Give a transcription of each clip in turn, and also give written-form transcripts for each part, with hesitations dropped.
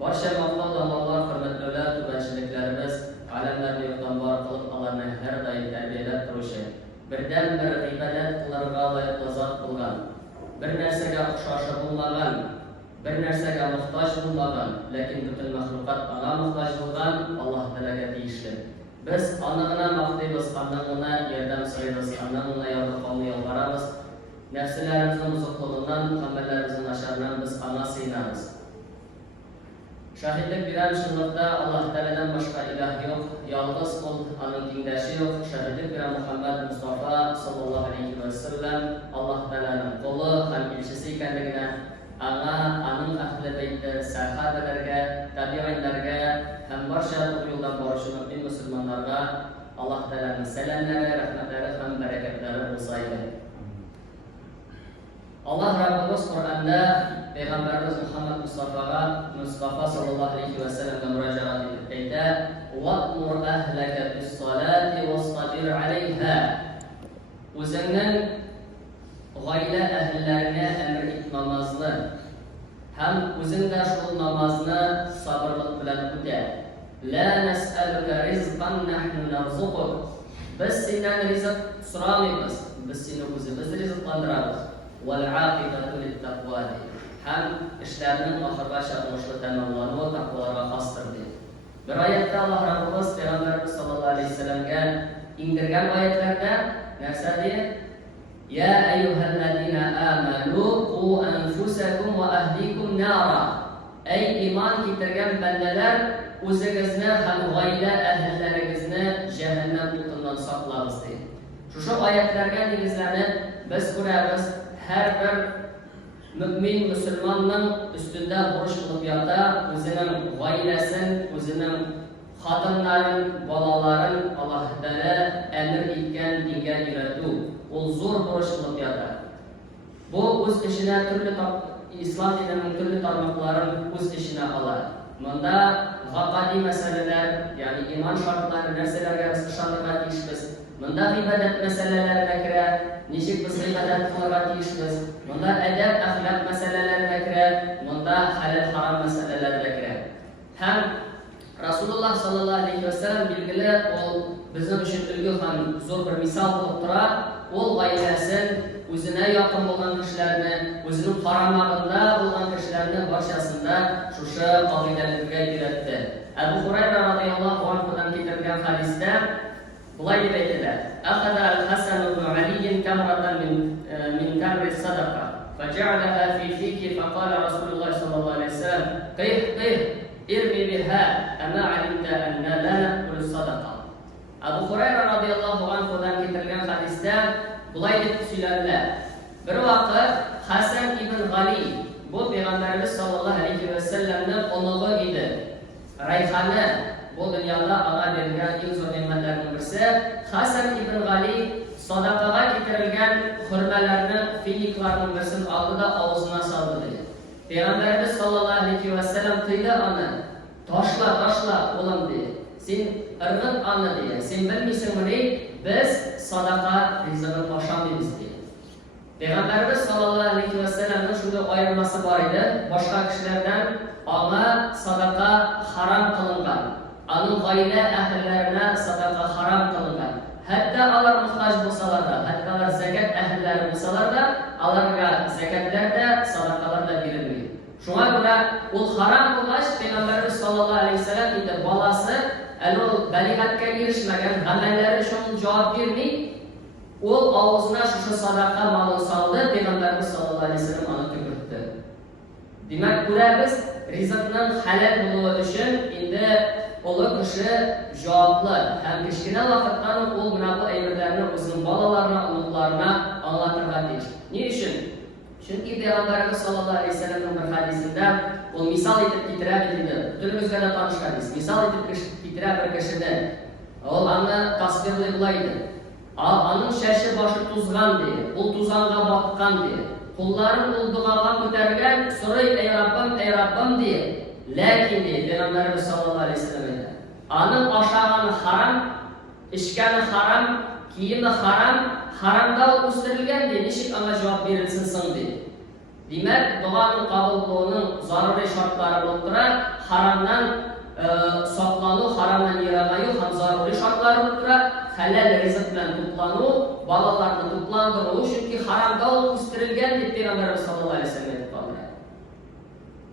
Barcha maqtov davlatlar, hurmatlilar, tubanchiliklarimiz alamlarni yo'qdan bor qilib, ularni har doim tarbiyalab turuvchi, birdan bir ibodat qilarga loyiq zot bo'lgan, bir narsaga o'xshashi bo'lmagan, bir narsaga muhtoj bo'lmagan, lekin butun maxluqot ona muhtoj bo'lgan Alloh taolaga tegishli. Biz onagina maqtaymiz, onagina yordam so'raymiz, onagina yordamni yolboramiz. Nafslarimizni buzuqligidan, amallarimizni nashardan biz ona siylanamiz. Şahidlik bilen şunlukta Allah Teala'dan başka ilah yok, yalnız kul, onun dindaşı yok. Şahidlik bilen Muhammed Mustafa sallallahu aleyhi ve sellem Allah Teala'nın kulu, hem ilçesi kendine, onun ahli beyti, sahabelerge, tabi'inlerge, hem barşa yoldan barışı mümin Müslümanlarga Allah Teala'nın selamları, rahmetleri, hem bereketleri olsaydı. Allah Rabbimiz Kur'an'da Peygamberimiz Muhammed Mustafa sallallahu aleyhi ve sellem'e müracaat ettiğinde وَأْمُرْ أَهْلَكَ بِالصَّلَاةِ وَاصْطَبِرْ عَلَيْهَا O'zingning oila ahillarine emir et namazını hem o'zingda şu namazını sabırlık bilan o'ta. La nes'aluka rizqan nahnu narzuquk. Biz sendan rizq so'ramaymiz, biz seni o'zimiz rizqlantiramiz. وَالْعَاقِبَةُ لِلتَّقْوَى hem işlerinin ahırlaşa konuşlu tamamlanı o takvalara hastır diye. Bir ayette Allah Rabbimiz Peygamberimiz sallallahu aleyhi ve sellem'e indirgen ayetlerde neyse diye Ya eyyühellezine amenu qu enfusakum ve ahlikum nara Ey iman getirgen bendeler o'zingizne hem gaile ehillerinizne cehennem tutundan saklarız diye. Şu ayetlerge negizlenip biz kurarız her bir mümin Müslümanın üstünde boruç kılıp yata, o'zining g'oilasin, o'zining xotinlarin, bolaların Allah Teala emir etgan dinga yuratu. O zo'r boruç kılıp yata. Bu o'z ishine turli İslam dinining turli tarmoqlarini o'z ishine alar. Bunda g'aqadiy masalalar, ya'ni iman shartlari, narsalarga biz ishonishga tegishmiz. Bunda ibodat masalalarga kirar, nechik biz ibodat qilishga tegishmiz. Bunda adab, axloq masalalarga kirar, bunda halal harom masalalarga kirar. Ham Rasululloh sallallohu alayhi vasallam belgili ol bizning uchun ulgu ham zo'r bir misol bo'lib turadi. Ol g'oilasin, o'zine yaqin bo'lgan kishilarni, o'zining qaramog'ida bo'lgan kishilarni barchasida shusha qoidalarga yuratdi. Abu Hurayra radhiyallohu anhudan keltirilgan hadisda Bulay deb aytadi: "Akhadha al-Hasan ibn Ali tamratan min tamri sadaqa, faja'alaha fi fiki faqala Rasulullah sallallahu aleyhi ve sellem: "Qih irmi biha, ama alimta anna la naqulu sadaqa." Abu Hurayra radhiyallohu anhudan keltirilgan hadisda Bulay deb söylediler. Bir vaqt Hasan ibn Ali bu Peygamberimiz sallallahu aleyhi ve sellem'nin onuğu idi. Rayhani bu dünyada ağa verilgan eng zo'r ne'matlarning birisi. Hasan ibn Ali sadaqaga keltirilgan xurmalarni, fiyiklarning birisini oldi da og'zina soldi dedi. Peygamberimiz sallallohu alayhi va sallam tiydi ona. Toshla o'g'lim dedi. Sen irg'it ona dedi. Sen bilmaysanmi, biz sadaqa rizqini toshamaymiz dedi. Peygamberimiz sallallohu alayhi va sallamning shunday ayirmasi bor edi. Boshqa kishilardan ona sadaqa harom qilingan. Onun gaile ehillerine sadaka haram kılıngan. Hatta onlar muhtaç olsalar da, hatta onlar zekat ehilleri olsalar da, onlara zekatler de, sadakalar da verilmiyor. Şuna göre o haram olmuş, Peygamberimiz sallallahu aleyhi ve sellem indi balası, o baligatga erişmegen, amelleri şunun cevap vermiyor, o ağzına şu sadaka malını saldı, Peygamberimiz sallallahu aleyhi ve sellem onu tükürttü. Demek burada biz rizqning halal buluğu için indi Olu kişi cevaplar, hem kişine vakittan ol bu emirlerini o'zining balalarına, ulug'larına anlatırga tegish. Ne için? Çünkü Peygamberimiz sallallahu aleyhi ve sellem'in bir hadisinde o misal etip getirib dedi. Bütünümüzge de tanış hadis. Misal etip getirib bir kişiden. O onu tasvirli bulaydı. Onun şaşı başı tuzgan diye, ol tuzanga batkan diye. Kulların ulduğağa ko'targan, so'rayib ey Rabbim diye. Lakin diye Peygamberimiz sallallahu aleyhi ve sellem Anın aşağını haram, işkanı haram, kiyimi haram, haramda o'stirilgan diye nişik ona cevap verilsin diye. Demak, duoning qabul bo'lishining zaruriy shartlari bo'lib turadi. Haromdan saqlanu, haromdan yiroqayu ham zaruriy shartlari bo'lib turadi. Halal rizq bilan to'planu, bolalarni to'plantiruv, chunki haromda o'stirilgan deb Payg'ambarimiz sollallohu alayhi vasallam aytib qoldilar.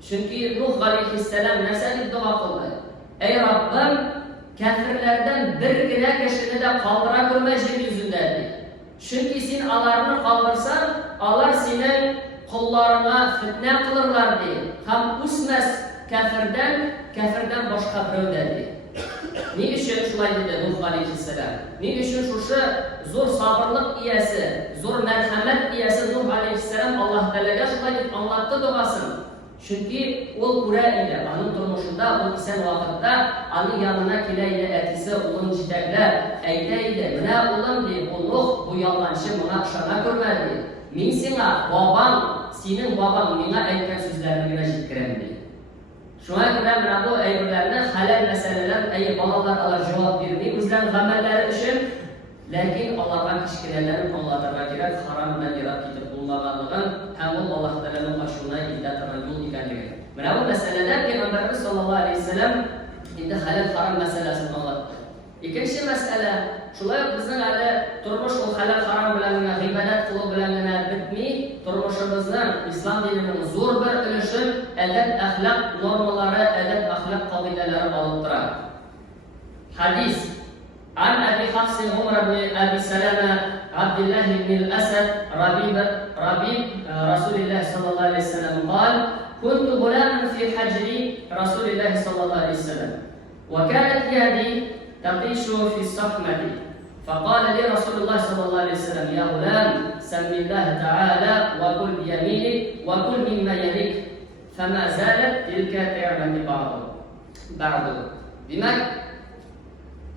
Chunki Nuh alayhissalom nasani duo qildi. Ey Robbim, kafirlardan birgina kishini de qoldira ko'rma yer yuzida dedi. Chunki sen ularni qoldirsan, ular sening qullaringga fitna qilurlar dedi. Ham o'smas kafirdan boshqa birov dedi. Nega uchun shulay dedi Nuh alayhissalom? Nega uchun shu zo'r sabrlik egasi, zo'r marhamat egasi Nuh alayhissalom Alloh taolaga shulay deb anlatdi duosini? Chunki ol ura edi, uning turmushida u eson vaqtda uning yanına kelaydi, atisi ulun jitaklab aytaydi, "Mana o'g'lim deb, Nuh bu yolg'onchi menga ishona ko'rmadi. Men senga bobam, sening bobam menga aytgan so'zlarni yetkiraman" dedi. Shunga ko'ra mana bu ayollarni halal masalalar, bolalar ular javob bermaydi o'zlarining amallari uchun, lekin Allohga kichkinalarni qo'llatarga kerak, haromdan yiroq ketib bo'lmaganligini ham Alloh taolaning ashuna iddatidan yo'l ekanligi. Mana bu masalada Payg'ambarimiz sollallohu alayhi vasallam endi halal harom masalasini anlatdi. Ikkinchi masala, shulay bizning hali turmush halal harom bilan g'ibodat qilib bilan bitmay, turmushimizning islom dinining zo'r bir ulushi adab axloq normalari, adab axloq qoidalari olib turadi. Hadis عن أبي حفص عمر بن أبي سلمة عبد الله بن الأسد ربيب رسول الله صلى الله عليه وسلم قال: كنت غلاما في حجر رسول الله صلى الله عليه وسلم، وكانت يدي تطيش في الصحمة، فقال لي رسول الله صلى الله عليه وسلم: يا غلام، سم الله تعالى وكل بيمينك وكل مما يليك، فما زالت تلك تعمل بعض. Demak,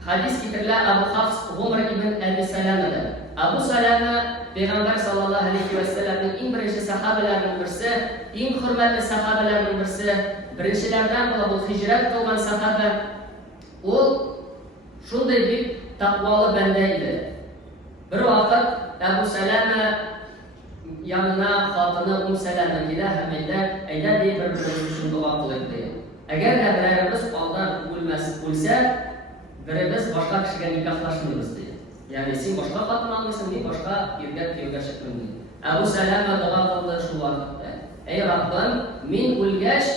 hadis keltirilgan Abu Hafs Umar ibn Abi Salamadan. Abu Salama Payg'ambar sallallohu alayhi vasallamning eng birinchi sahobalarining birisi, eng hurmatli sahobalarining birisi, birinchilardan bu hijrat qilgan sahoba. U shunday deb taqvoli banda edi. Bir vaqt Abu Salama yanına xotini Salama keldi, hamda ayda deb bir-birimiz uchun duo qildi. Agar birimiz oldin o'lsa, birimiz boshqa kishiga nikohlashmaymiz dedi. Ya'ni sen boshqa xotin olmaysan, men boshqa erga kuyovga chiqmayman. Abu Salama duo qildi shu vaqtda. Ey Robbim, men o'lgach,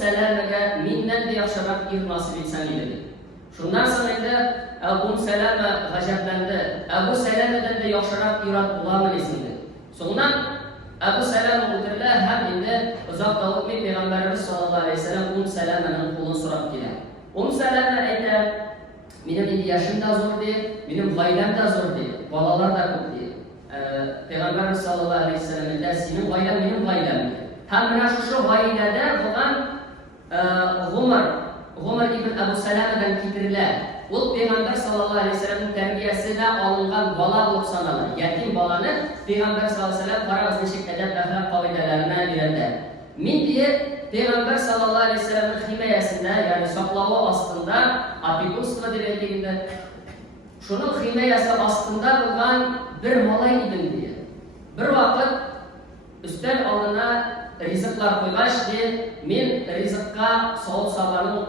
Salamaga mendan yaxshiroq er nasib etsan dedi. Shundan so'ng Abu Salama g'ajablandi. Abu Salamadan da yaxshiroq er bo'laman dedi. So'ngan Abu Salama o'tirdi, ham endi uzoq o'tmay Payg'ambarimiz sollallohu alayhi vasallam Salamaning qo'lini so'rab keldi. Salama aytdi: "Mening endi yoshim da zo'r dedi, mening oilam da zo'r dedi, bolalar da ko'p dedi." Payg'ambarimiz sollallohu alayhi vasallam aytdi: "Sening oilang mening oilam." Ham mana shu oilada bo'lgan Umar ibn Abu Salamadan keltiriladi. U Payg'ambar sollallohu alayhi vasallamning tarbiyasida olingan bola bo'lib sanaladi. Yetim bolani Payg'ambar sollallohu alayhi vasallam farazli adab axloq qoidalarini beradi. Men diye Payg'ambar sallallohu alayhi vasallamning himoyasida, ya'ni saqlovi ostida, apiqusva deb aytilganda, shuning himoyasi ostida bo'lgan bir malay edim dedi. Bir vaqt ustal oldina rizqlar qo'ygach, men rizqqa savol-savolning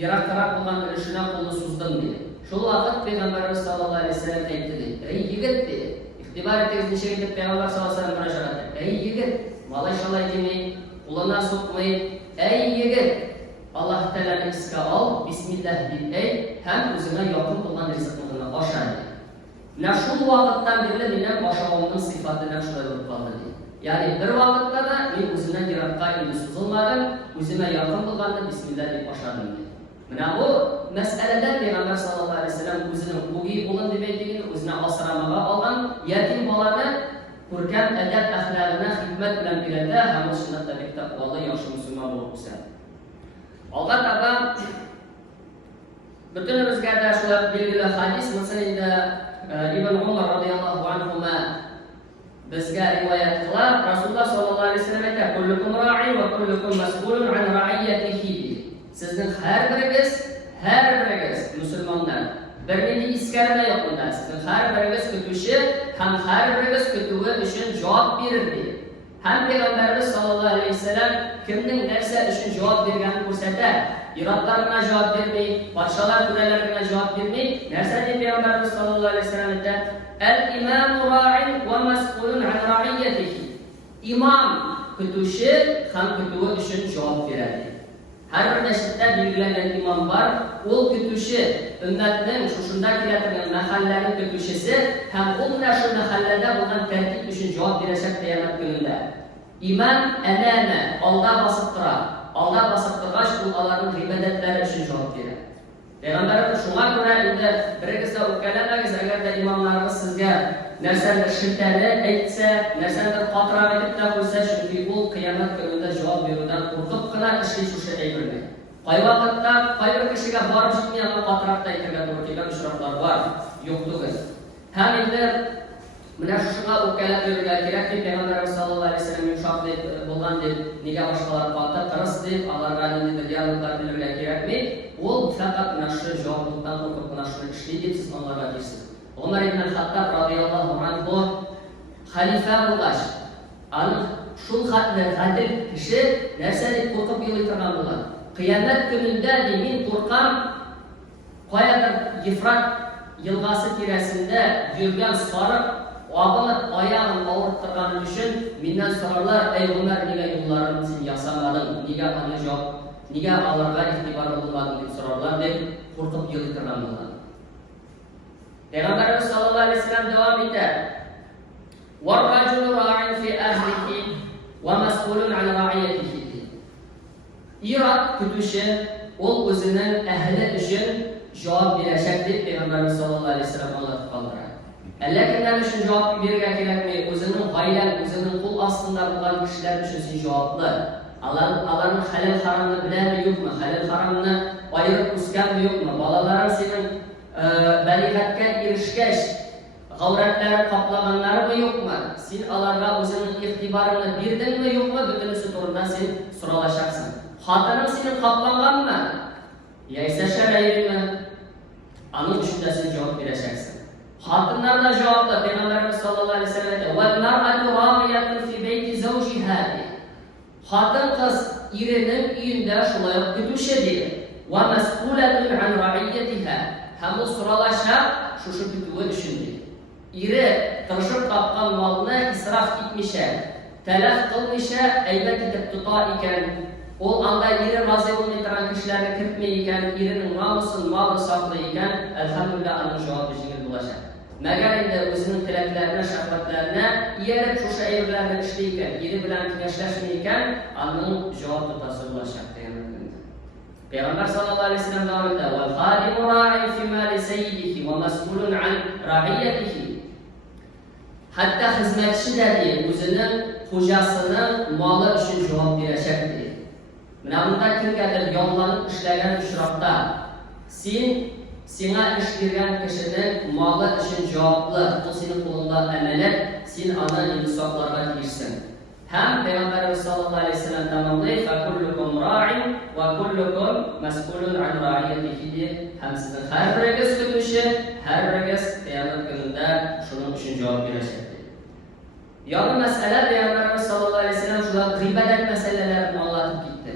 yiroqroq bo'lgan ulushini qo'lni suzdim dedi. Shu vaqt Payg'ambarimiz sallallohu alayhi vasallam aytdi: "Ey yigit" dedi. Ixtibor etingizga deb Payg'ambar sallallohu alayhi vasallam murojaat etdi. "Ey yigit, malay shalay demay, qo'lini so'qmay, ey yigit, Alloh taolaning ismiga ol, bismillah deb ayt, ham o'zingga yoqim bo'lgan rizqni osha." Mana shu vaqtdan beri mening oshog'imning sifatini shunday bo'lib qoldi. Ya'ni bir vaqtda da men o'zimdan yiroqqa so'zilmadim, o'zimga yoqim bo'lganda bismillah deb oshadim. Mana bu masalada Payg'ambar sallallohu alayhi vasallam o'zining o'g'il o'g'il deb aytgan, o'zini osramaga olgan yetim bolani ko'rkam adab axloqini hikmat bilan beradi, ham shunday tabiiy taqvoda yosh musulmon bo'lib o'sadi. Albatta butunimizga da shu belgili hadis masalada Ibn Umar radhiyallohu anhu bizga rivoyat qilib, Rasululloh sallallohu alayhi vasallam aytadi: "Kullukum ra'in va kullukum mas'ulun an ra'iyatihi." Sizning har birigiz musulmonlar birini iskarida yo'qunda. Sizning har birigiz kutuvchi, ham har birigiz kutuvi uchun javob beradi. Ham Peygamberimiz sallallohu alayhi vasallam kimning narsa uchun javob berganini ko'rsatar. İratlarına cevap vermeyi, padişahlar türelerine cevap vermeyi, narsa deb Peygamberimiz sallallohu alayhi vasallam aytdi. El-imamu ra'in ve mas'ulun an ra'iyatihi. İmam kutuvchi ham kutuvi uchun javob beradi. Har bir masjidda belgilangan imom bor, u kutuvchi ummatning shunda keladigan mahallaning kutuvchisi ham unda shu mahallada bo'lgan tartib uchun javob berajak qiyomat kunida. İmam amama olda bosib turadi. Olda bosib turgach, u ularning ibodatlari uchun javob beradi. Peygamberimiz shunga ko'ra endi biringizda o'kalamangiz, agarda imomlarimiz sizga narsalar shiltani aytsa, narsalar qotirab aytib qo'ysa, chunki u qiyomat kunida javob beruvdan qo'rqibgina ishni shusha aytmaydi. Qay vaqtda qay bir kishiga borib chiqmagan qotirabda aytgan to'g'ri kelgan uchrashlar bor, yo'qligi. Ham endi mana shunga o'kalab bergan kerak deb Peygamberimiz sallallohu alayhi vasallam yumshoq deb bo'lgan deb nega boshqalar qoldi, qiris deb ularga endi dialoglar bildirgan kerakmi? O faqat mana shu javobdan qo'rqib mana shuni ishlaydi deb siz onlarga deysiz. Umar ibn al-Hattob radhiyallohu anhu xalifa bo'lgach, aniq shu xatni qadr kishi narsani qo'rqib yo'litirgan bo'ladi. Qiyomat kunida men qo'rqam, qoyadir Yifrat yilg'asi tirasida yurgan soriq obilib oyog'ini og'rittirgani uchun mendan so'rarlar, ey Umar, nega yo'llarimni sen yasamading, nega uni javob, nega ularga e'tibor qilmading deb so'rarlar deb qo'rqib yo'litirgan bo'ladi. Peygamberimiz sallallohu alayhi vasallam davom etadi. "Var-rajulu ra'in fi ahlihi va mas'ulun 'an ra'iyatihi." Irat kutuvchi o'zining ahli uchun javob berajak deb Peygamberimiz sallallohu alayhi vasallam anlatib qoldiradi. Lekin uchun javob bergan kerakmi? O'zining oila, o'zining qo'l ostida bo'lgan kishilar uchun sen javobli. Ularning halol haromni biladimi yo'qmi? Halol haromni ayirib o'sganmi yo'qmi? Bolalaring sening balig'atga erishgach g'avratlari qoplaganlarmi yo'qmi? Sen ularga o'zining e'tiborini berdingmi yo'qmi? Butunisi to'g'ridan sen so'ralashasan. Xotining seni qoplanganmi? Yo'qsa shar'iymi? Ana shunda sen javob berashasan. Xotinlarga javobda Peygamberimiz sallallohu alayhi vasallam "Wal mar'atu ra'iyatun fi bayti zawjiha." Xotin qiz erining uyida shulay kutuvchi deydi. "Va mas'ulatun an ra'iyatiha." Ham so'ralasha shu kutuvi uchun deydi. Eri tirishib topgan molni isrof etmisha, talaf qilmisha, aybat etib tutar ekan, u anda eri rozi bo'lmay turgan kishilarga kiritmay ekan, erining nomusini, molini saqlay ekan, alhamdulillah uni javobi yengil bo'ladi. Magar endi o'zining tilaklarini, shahvatlarini yerib shu ayblarni ishlaykan, eri bilan tenglashmaykan, uning javobi ta'sir bo'ladi. Peygamber sallallohu alayhi vasallam davom etadi: "Wal khadimu ra'in fi mali sayyidihi va mas'ulun an ra'iyatihi." Hatta xizmatchida deydi, o'zining xo'jasining moli uchun javob berajak deydi. Mana bunda kimgadir yollanib ishlagan uchroqda senga ish bergan kishining moli uchun javobli, bu sening qo'lingda amanat, sen uni insoflarga tegishsin. Ham Peygamberimiz sallallohu alayhi vasallam tamomlaydi: "Fa kullukum ra'in va kullukum mas'ulun an ra'iyatihi." Ham sizning har biringiz kutuvchi, har biringiz qiyomat kunida shuning uchun javob berasiz. Yana masala Peygamberimiz sallallohu alayhi vasallam shular g'ibat masalalarini anlatib ketdi.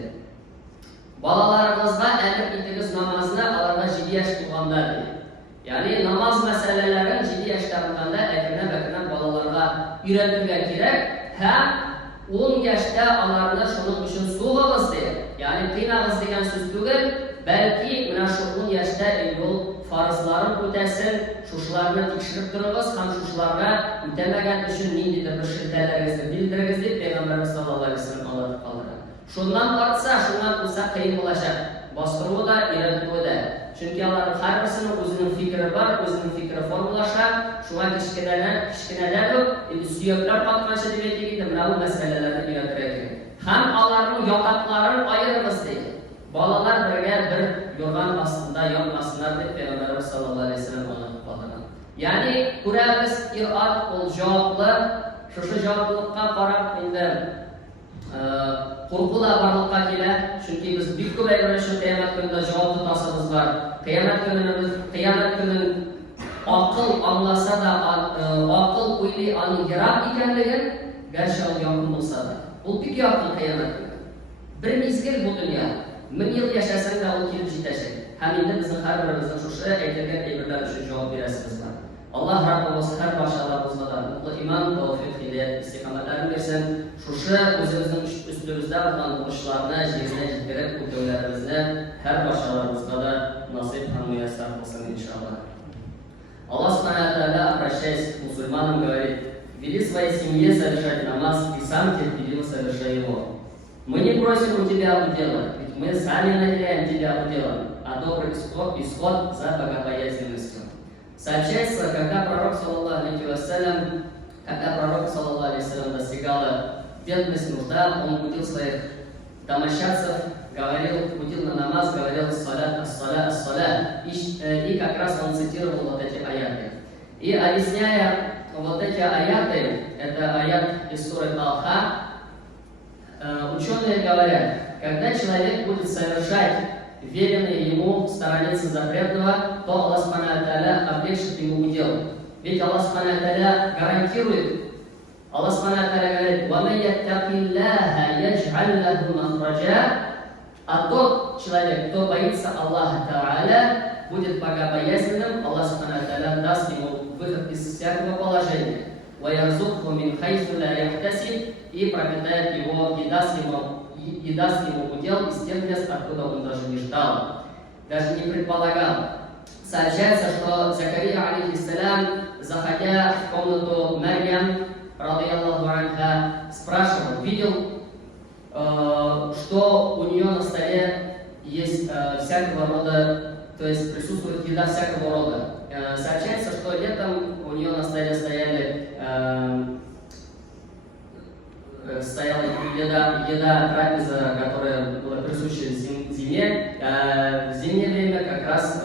Bolalarimizga amr etdingiz namozni ularga 7 yosh to'lganda deydi. Ya'ni namoz masalalarini 7 yoshda bo'lganda akirna bolalarga o'rgatilgan kerak. Ham 10 yoshda ularni shuning uchun so'g'imiz deydi. Ya'ni qiynag'iz degan so'z tugul, balki mana shu 10 yoshda yo'l farzlarini o'tasin, shularni tekshirib turibsiz, ham shularga o'tamagan uchun menga bir shiltalaringizni bildirgingiz deb Peygamberimiz sallallohu alayhi vasallam anlatib qoldirdi. Shundan ortsa, shundan bo'lsa qiyin bo'ladi. Bostiruvda, erituvda. Chunki ularning har birisining o'zining fikri bor, o'zining fikri formulashi, shunga kichkinadan endi suyaklar qatnashishi deb aytdik, mana bu masalalarni o'rgatiladi. Ham ularning yoqaklarini ayiramiz deydi. Bolalar birga bir yorgan ostida yonmasinlar deb Peygamberimiz sallallohu alayhi vasallam anlatib qoldirdi. Ya'ni ko'ramiz iroat ol javobli, shu javoblikqa qarab endi qo'rquvlar borliqqa keladi. Chunki biz buyuk ko'paygan shu qiyomat kunida javob tutasimiz bor. Qiyomat kunini aql anglasa da aql o'yli aning yiroq ekanligi, garchi u yorqin bo'lsa-da, u tik yorqin qiyomat kuni. Bir mezgil bu dunyo. 1000 yil yashasang-da u kelib yetashadi. Hamda bizni har birimizning shu aytilgan ibrlar uchun javob berasizlar. Alloh Rabbimiz har barchalarimizga mutlaq iymon, tavfiq, hidayat, istiqomatlarni bersin. Shu o'zimizning ustimizda bo'lgan ishlarni yerga yetkazib, o'tuvlarimizni har barchalarimizga nasib ham muyassar bo'lsin inshaalloh. Allah Subhanahu wa Ta'ala, обращаясь к мусульманам, говорит: «Вели своей семье совершать намаз и сам терпеливо совершай его». Мы не просим у тебя удела, ведь мы сами наделяем тебя уделом, а добрый исход за богобоязненностью. Сообщается, когда пророк, саллаллаху алейхи вассалям, достигала бедность, нужда, он будил своих домочадцев, будил на намаз, говорил «Салят, ас-салят, ас-салят». И как раз он цитировал вот эти аяты. И объясняя вот эти аяты, это аят из суры Талха, ученые говорят, когда человек будет совершать веренные ему, сторониться запретного, то Аллах Субхану ва Тааля облегчит ему удел. Ведь Аллах Субхану ва Тааля гарантирует, Аллах Субхану ва Тааля говорит: «Ваман яттақиллаха ядж'аль лаху махраджа». А тот человек, кто боится Аллаха Тааля, будет богобоязненным, Аллах Субхану ва Тааля даст ему выход из всякого положения. وَيَرْزُقْهُ مِنْ حَيْثُ لَا يَحْتَسِبْ, и пропитает его, и даст ему удел из тех мест, откуда он даже не ждал, даже не предполагал. Сообщается, что Закария, алейхиссалям, заходя в комнату Марьям, радийаллаху анха, спрашивал, видел, что у нее на столе есть всякого рода, то есть присутствует еда всякого рода. Сообщается, что летом у нее на столе стояла еда, трапеза, которая была присуща зиме. В зимнее время как раз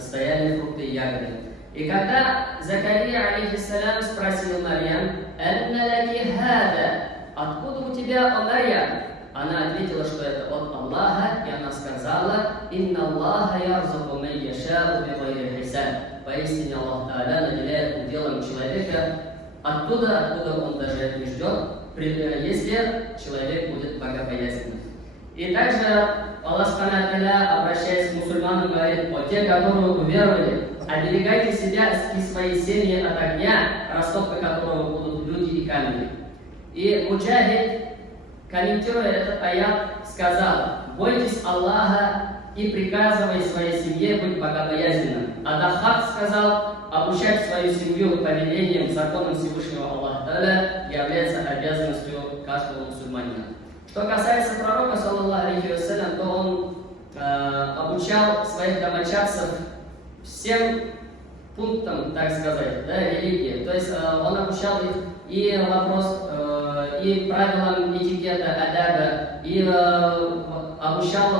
стояли фрукты и ягоды. И когда Закария, алейхиссалям, спросил Марьям: «Анна лаки хада?» «Откуда у тебя, о Марьям?» Она ответила, что это от Аллаха, и она сказала: «Инна Аллаха ярзуку ман яшау бигайри хисаб». Поистине Аллах Тааля наделяет уделом человека оттуда он даже не ждет, если человек будет богобоязненным. И также Аллах Субхану ва Тааля, обращаясь к мусульманам, говорит: «О те, которые уверовали, оберегайте себя и свои семьи от огня, растопка которого будут люди и камни». И Муджахид, комментируя этот аят, сказал: «Бойтесь Аллаха и приказывай своей семье быть богобоязненным». А Дахак сказал: «Обучать свою семью повелением, законом Всевышнего Аллаха Тааля является обязанностью каждого мусульманина». Что касается пророка, саллаллаху алейхи вассалям, то он обучал своих домочадцев всем пунктам, так сказать, религии. То есть он обучал их и и правилам этикета, адаба, и обучал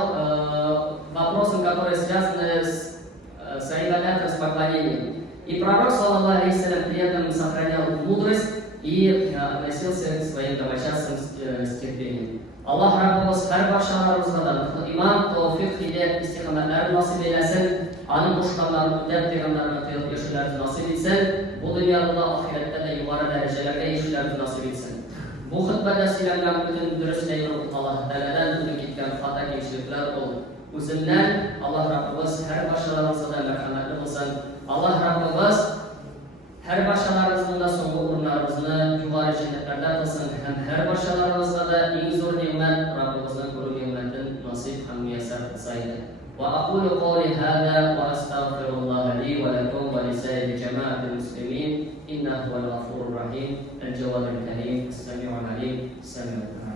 вопросам, которые связаны с ибадатом, с поклонением. И пророк, саллаллаху алейхи вассалям, при этом сохранял мудрость и относился к своим домочадцам с терпением. Аллах Раббimiz har barchalarimizga iymon, tavfiq, hidayat, istiqomatlarni nasib eylesin. Aning boshqarlarini o'tab, payg'ambarlarni qilib yashashlarni nasib etsin. Bu dunyoda va oxiratda da yuqori darajalarga erishishlarni nasib etsin. Bu xutbada sizlarga butun durustlayib Alloh taoladan butun ketgan xato kemchiliklar bo'ldi. O'zimdan Alloh Rabbimiz har barchalarimizga marhamatli bo'lsin. Alloh Rabbimiz har barchalarimizga so'nggi o'rinlarimizni yuqori jannatlarda qilsin. Ham har barchalarimizga eng zo'r ne'mat Rabbimizning bu ne'matini nasib ham muyassar qilsin. وأقول قولي هذا وأستغفر الله لي ولكم ولسائر جماعة المسلمين إنه هو الغفور الرحيم الجواد الكريم السميع العليم السميع العليم.